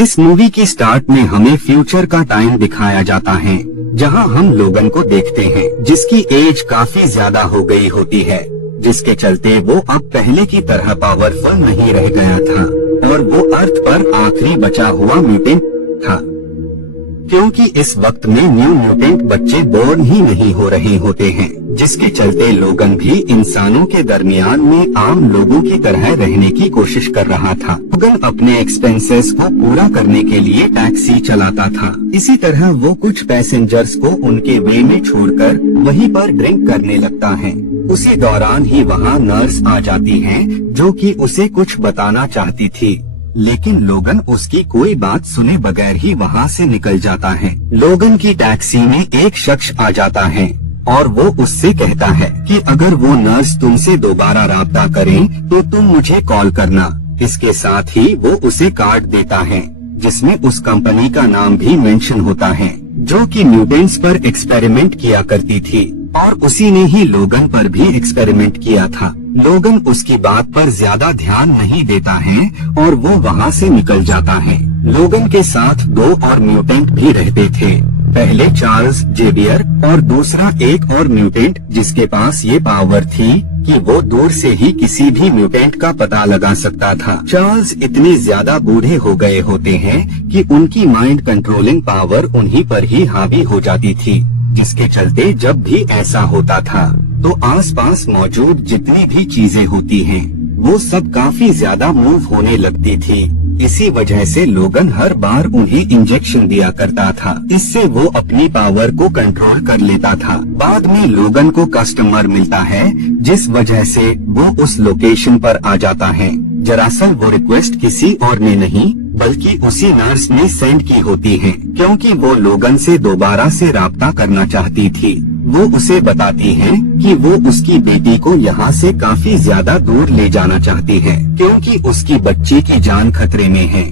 इस मूवी की स्टार्ट में हमें फ्यूचर का टाइम दिखाया जाता है, जहां हम लोगन को देखते हैं जिसकी एज काफी ज्यादा हो गई होती है, जिसके चलते वो अब पहले की तरह पावरफुल नहीं रह गया था और वो अर्थ पर आखिरी बचा हुआ म्यूटेंट था, क्योंकि इस वक्त में न्यू म्यूटेंट बच्चे बोर्न ही नहीं हो रहे होते हैं, जिसके चलते लोगन भी इंसानों के दरमियान में आम लोगों की तरह रहने की कोशिश कर रहा था। लोगन अपने एक्सपेंसेस को पूरा करने के लिए टैक्सी चलाता था। इसी तरह वो कुछ पैसेंजर्स को उनके वे में छोड़कर वहीं पर ड्रिंक करने लगता है। उसी दौरान ही वहाँ नर्स आ जाती है, जो कि उसे कुछ बताना चाहती थी, लेकिन लोगन उसकी कोई बात सुने बगैर ही वहाँ से निकल जाता है। लोगन की टैक्सी में एक शख्स आ जाता है और वो उससे कहता है कि अगर वो नर्स तुमसे दोबारा राब्ता करें तो तुम मुझे कॉल करना। इसके साथ ही वो उसे कार्ड देता है, जिसमें उस कंपनी का नाम भी मेंशन होता है, जो कि म्यूटेंट्स पर एक्सपेरिमेंट किया करती थी और उसी ने ही लोगन पर भी एक्सपेरिमेंट किया था। लोगन उसकी बात पर ज्यादा ध्यान नहीं देता है और वो वहाँ से निकल जाता है। लोगन के साथ 2 और म्यूटेंट भी रहते थे, पहले चार्ल्स जेवियर और दूसरा एक और म्यूटेंट जिसके पास ये पावर थी कि वो दूर से ही किसी भी म्यूटेंट का पता लगा सकता था। चार्ल्स इतने ज्यादा बूढ़े हो गए होते हैं कि उनकी माइंड कंट्रोलिंग पावर उन्हीं पर ही हावी हो जाती थी, जिसके चलते जब भी ऐसा होता था तो आसपास मौजूद जितनी भी चीजें होती हैं, वो सब काफी ज्यादा मूव होने लगती थी। इसी वजह से लोगन हर बार उन्हें इंजेक्शन दिया करता था, इससे वो अपनी पावर को कंट्रोल कर लेता था। बाद में लोगन को कस्टमर मिलता है, जिस वजह से वो उस लोकेशन पर आ जाता है। दरअसल वो रिक्वेस्ट किसी और ने नहीं बल्कि उसी नर्स ने सेंड की होती है, क्योंकि वो लोगन से दोबारा से राब्ता करना चाहती थी। वो उसे बताती है कि वो उसकी बेटी को यहाँ से काफी ज्यादा दूर ले जाना चाहती है, क्योंकि उसकी बच्ची की जान खतरे में है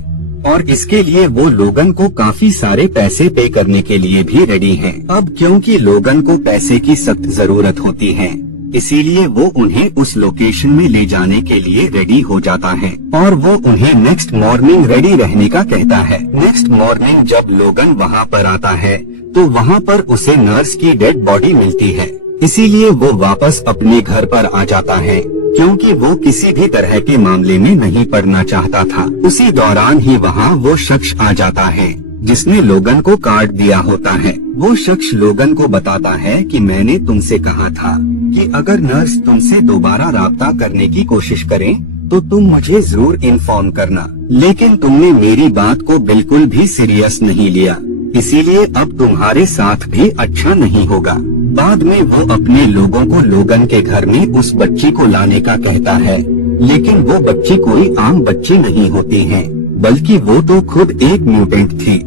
और इसके लिए वो लोगन को काफी सारे पैसे पे करने के लिए भी रेडी है। अब क्योंकि लोगन को पैसे की सख्त जरूरत होती है, इसीलिए वो उन्हें उस लोकेशन में ले जाने के लिए रेडी हो जाता है और वो उन्हें नेक्स्ट मॉर्निंग रेडी रहने का कहता है। नेक्स्ट मॉर्निंग जब लोगन वहाँ पर आता है तो वहाँ पर उसे नर्स की डेड बॉडी मिलती है, इसीलिए वो वापस अपने घर पर आ जाता है, क्योंकि वो किसी भी तरह के मामले में नहीं पड़ना चाहता था। उसी दौरान ही वहाँ वो शख्स आ जाता है जिसने लोगन को कार्ड दिया होता है। वो शख्स लोगन को बताता है कि मैंने तुमसे कहा था कि अगर नर्स तुमसे दोबारा राब्ता करने की कोशिश करें तो तुम मुझे जरूर इन्फॉर्म करना, लेकिन तुमने मेरी बात को बिल्कुल भी सीरियस नहीं लिया, इसीलिए अब तुम्हारे साथ भी अच्छा नहीं होगा। बाद में वो अपने लोगों को लोगन के घर में उस बच्ची को लाने का कहता है, लेकिन वो बच्ची कोई आम बच्ची नहीं होती है, बल्कि वो तो खुद एक म्यूटेंट थी,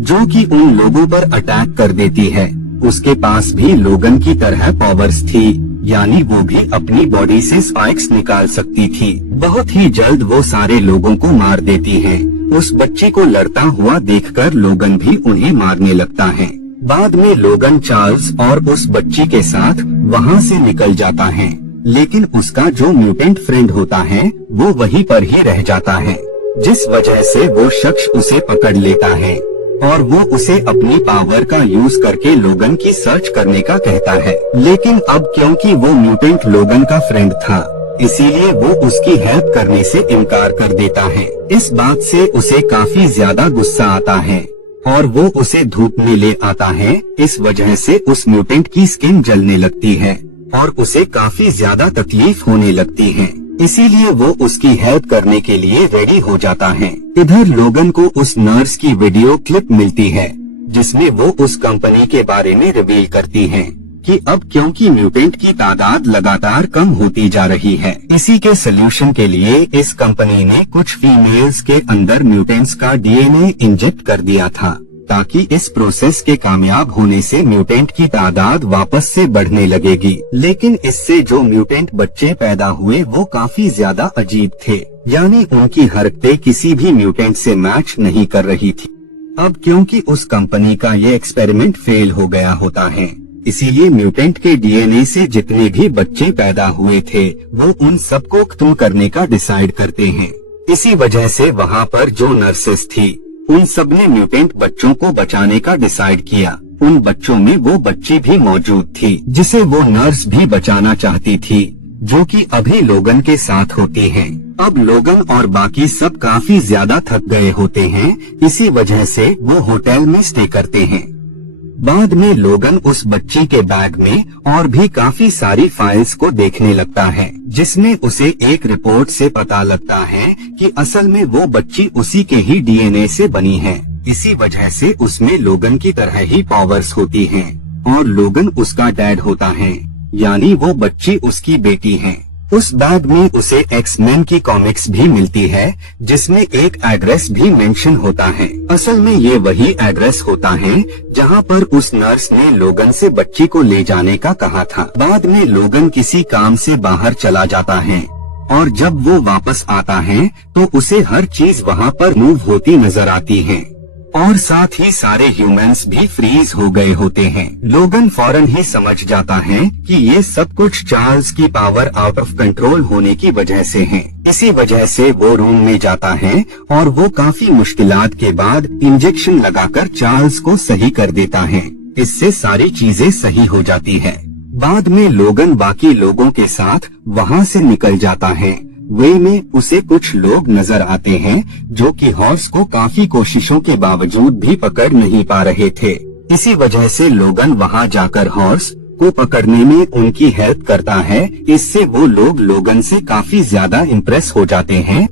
जो कि उन लोगों पर अटैक कर देती है। उसके पास भी लोगन की तरह पावर्स थी, यानी वो भी अपनी बॉडी से स्पाइक्स निकाल सकती थी। बहुत ही जल्द वो सारे लोगों को मार देती है। उस बच्ची को लड़ता हुआ देखकर लोगन भी उन्हें मारने लगता है। बाद में लोगन चार्ल्स और उस बच्ची के साथ वहाँ से निकल जाता है, लेकिन उसका जो म्यूटेंट फ्रेंड होता है वो वहीं पर ही रह जाता है, जिस वजह से वो शख्स उसे पकड़ लेता है और वो उसे अपनी पावर का यूज करके लोगन की सर्च करने का कहता है। लेकिन अब क्योंकि वो म्यूटेंट लोगन का फ्रेंड था, इसीलिए वो उसकी हेल्प करने से इनकार कर देता है। इस बात से उसे काफी ज्यादा गुस्सा आता है और वो उसे धूप में ले आता है। इस वजह से उस म्यूटेंट की स्किन जलने लगती है और उसे काफी ज्यादा तकलीफ होने लगती है, इसीलिए वो उसकी हेल्प करने के लिए रेडी हो जाता है। इधर लोगन को उस नर्स की वीडियो क्लिप मिलती है, जिसमें वो उस कंपनी के बारे में रिवील करती है कि अब क्योंकि म्यूटेंट की तादाद लगातार कम होती जा रही है, इसी के सलूशन के लिए इस कंपनी ने कुछ फीमेल्स के अंदर म्यूटेंट्स का डीएनए इंजेक्ट कर दिया था, ताकि इस प्रोसेस के कामयाब होने से म्यूटेंट की तादाद वापस से बढ़ने लगेगी। लेकिन इससे जो म्यूटेंट बच्चे पैदा हुए वो काफी ज्यादा अजीब थे, यानी उनकी हरकतें किसी भी म्यूटेंट से मैच नहीं कर रही थी। अब क्योंकि उस कंपनी का ये एक्सपेरिमेंट फेल हो गया होता है, इसीलिए म्यूटेंट के डीएनए से जितने भी बच्चे पैदा हुए थे वो उन सबको खत्म करने का डिसाइड करते हैं। इसी वजह से वहाँ पर जो नर्सेस थी उन सब ने म्यूटेंट बच्चों को बचाने का डिसाइड किया। उन बच्चों में वो बच्ची भी मौजूद थी जिसे वो नर्स भी बचाना चाहती थी, जो कि अभी लोगन के साथ होती है। अब लोगन और बाकी सब काफी ज्यादा थक गए होते हैं, इसी वजह से वो होटल में स्टे करते हैं। बाद में लोगन उस बच्ची के बैग में और भी काफी सारी फाइल्स को देखने लगता है, जिसमें उसे एक रिपोर्ट से पता लगता है कि असल में वो बच्ची उसी के ही डीएनए से बनी है। इसी वजह से उसमें लोगन की तरह ही पावर्स होती हैं और लोगन उसका डैड होता है, यानी वो बच्ची उसकी बेटी है। उस बैग में उसे एक्स-मैन की कॉमिक्स भी मिलती है, जिसमें एक एड्रेस भी मेंशन होता है। असल में ये वही एड्रेस होता है जहाँ पर उस नर्स ने लोगन से बच्ची को ले जाने का कहा था। बाद में लोगन किसी काम से बाहर चला जाता है और जब वो वापस आता है तो उसे हर चीज वहाँ पर मूव होती नजर आती है और साथ ही सारे ह्यूमंस भी फ्रीज हो गए होते हैं। लोगन फौरन ही समझ जाता है कि ये सब कुछ चार्ल्स की पावर आउट ऑफ कंट्रोल होने की वजह से है। इसी वजह से वो रूम में जाता है और वो काफी मुश्किलात के बाद इंजेक्शन लगाकर चार्ल्स को सही कर देता है। इससे सारी चीजें सही हो जाती है। बाद में लोगन बाकी लोगों के साथ वहाँ से निकल जाता है। वे में उसे कुछ लोग नजर आते हैं जो कि हॉर्स को काफी कोशिशों के बावजूद भी पकड़ नहीं पा रहे थे। इसी वजह से लोगन वहां जाकर हॉर्स को पकड़ने में उनकी हेल्प करता है। इससे वो लोग लोगन से काफी ज्यादा इम्प्रेस हो जाते हैं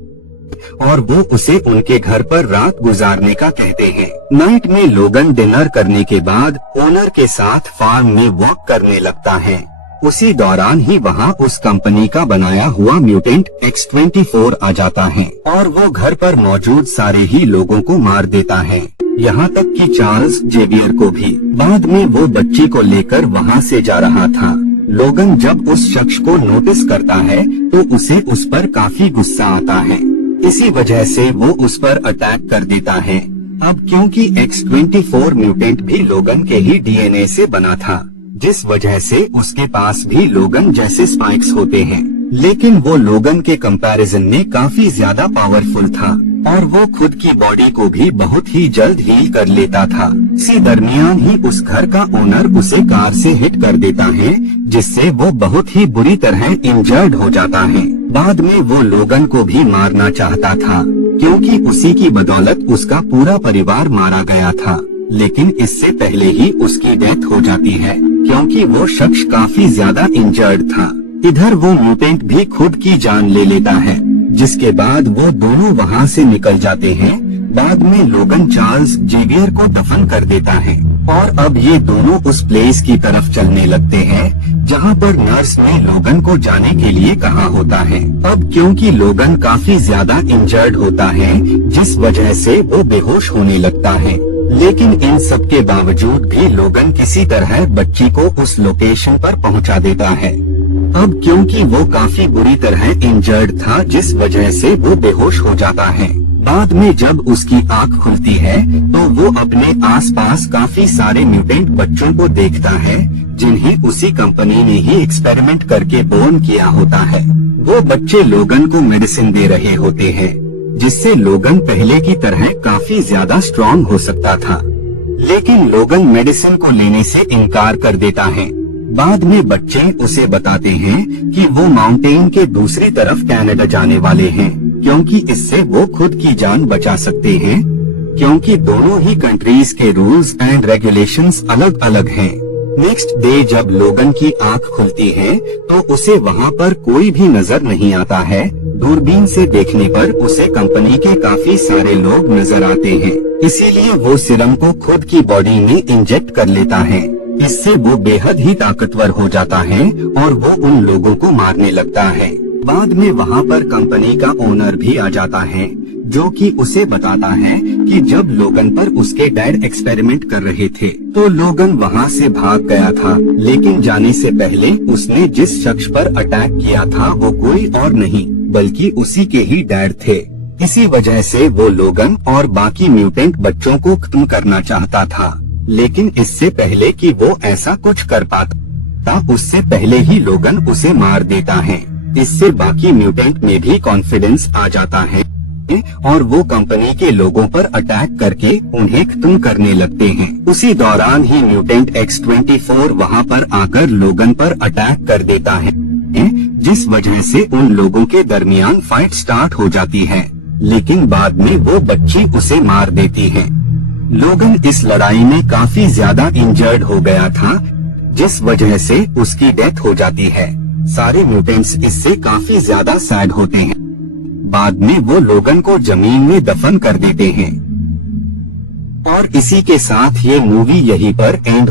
और वो उसे उनके घर पर रात गुजारने का कहते हैं। नाइट में लोगन डिनर करने के बाद ओनर के साथ फार्म में वॉक करने लगता है। उसी दौरान ही वहाँ उस कंपनी का बनाया हुआ म्यूटेंट X-24 आ जाता है और वो घर पर मौजूद सारे ही लोगों को मार देता है, यहाँ तक कि चार्ल्स जेवियर को भी। बाद में वो बच्ची को लेकर वहाँ से जा रहा था। लोगन जब उस शख्स को नोटिस करता है तो उसे उस पर काफी गुस्सा आता है। इसी वजह से वो उस पर अटैक कर देता है। अब क्योंकि X-24 म्यूटेंट भी लोगन के ही डीएनए से बना था, जिस वजह से उसके पास भी लोगन जैसे स्पाइक्स होते हैं, लेकिन वो लोगन के कंपैरिजन में काफी ज्यादा पावरफुल था और वो खुद की बॉडी को भी बहुत ही जल्द हील कर लेता था। इसी दरमियान ही उस घर का ओनर उसे कार से हिट कर देता है, जिससे वो बहुत ही बुरी तरह इंजर्ड हो जाता है। बाद में वो लोगन को भी मारना चाहता था, क्योंकि उसी की बदौलत उसका पूरा परिवार मारा गया था, लेकिन इससे पहले ही उसकी डेथ हो जाती है, क्योंकि वो शख्स काफी ज्यादा इंजर्ड था। इधर वो म्यूटेंट भी खुद की जान ले लेता है, जिसके बाद वो दोनों वहाँ से निकल जाते हैं। बाद में लोगन चार्ल्स जेवियर को दफन कर देता है और अब ये दोनों उस प्लेस की तरफ चलने लगते हैं जहाँ पर नर्स ने लोगन को जाने के लिए कहा होता है। अब क्योंकि लोगन काफी ज्यादा इंजर्ड होता है, जिस वजह से वो बेहोश होने लगता है, लेकिन इन सब के बावजूद भी लोगन किसी तरह बच्ची को उस लोकेशन पर पहुंचा देता है। अब क्योंकि वो काफी बुरी तरह इंजर्ड था, जिस वजह से वो बेहोश हो जाता है। बाद में जब उसकी आंख खुलती है तो वो अपने आसपास काफी सारे म्यूटेंट बच्चों को देखता है, जिन्हें उसी कंपनी ने ही एक्सपेरिमेंट करके बोर्न किया होता है। वो बच्चे लोगन को मेडिसिन दे रहे होते हैं, जिससे लोगन पहले की तरह काफी ज्यादा स्ट्रॉन्ग हो सकता था, लेकिन लोगन मेडिसिन को लेने से इनकार कर देता है। बाद में बच्चे उसे बताते हैं कि वो माउंटेन के दूसरी तरफ कनाडा जाने वाले हैं, क्योंकि इससे वो खुद की जान बचा सकते हैं, क्योंकि दोनों ही कंट्रीज के रूल्स एंड रेगुलेशंस अलग अलग हैं। नेक्स्ट डे जब लोगन की आंख खुलती है तो उसे वहाँ पर कोई भी नजर नहीं आता है। दूरबीन से देखने पर उसे कंपनी के काफी सारे लोग नजर आते हैं, इसीलिए वो सीरम को खुद की बॉडी में इंजेक्ट कर लेता है। इससे वो बेहद ही ताकतवर हो जाता है और वो उन लोगों को मारने लगता है। बाद में वहाँ पर कंपनी का ओनर भी आ जाता है, जो कि उसे बताता है कि जब लोगन पर उसके डैड एक्सपेरिमेंट कर रहे थे तो लोगन वहाँ से भाग गया था, लेकिन जाने से पहले उसने जिस शख्स पर अटैक किया था वो कोई और नहीं बल्कि उसी के ही डैड थे। इसी वजह से वो लोगन और बाकी म्यूटेंट बच्चों को खत्म करना चाहता था, लेकिन इससे पहले कि वो ऐसा कुछ कर पाता उससे पहले ही लोगन उसे मार देता है। इससे बाकी म्यूटेंट में भी कॉन्फिडेंस आ जाता है और वो कंपनी के लोगों पर अटैक करके उन्हें खत्म करने लगते हैं। उसी दौरान ही म्यूटेंट X-24 वहाँ पर आकर लोगन पर अटैक कर देता है, जिस वजह से उन लोगों के दरमियान फाइट स्टार्ट हो जाती है, लेकिन बाद में वो बच्ची उसे मार देती है। लोगन इस लड़ाई में काफी ज्यादा इंजर्ड हो गया था, जिस वजह से उसकी डेथ हो जाती है। सारे म्यूटेंट्स इससे काफी ज्यादा सैड होते हैं। बाद में वो लोगन को जमीन में दफन कर देते हैं। और इसी के साथ ये मूवी यहीं पर एंड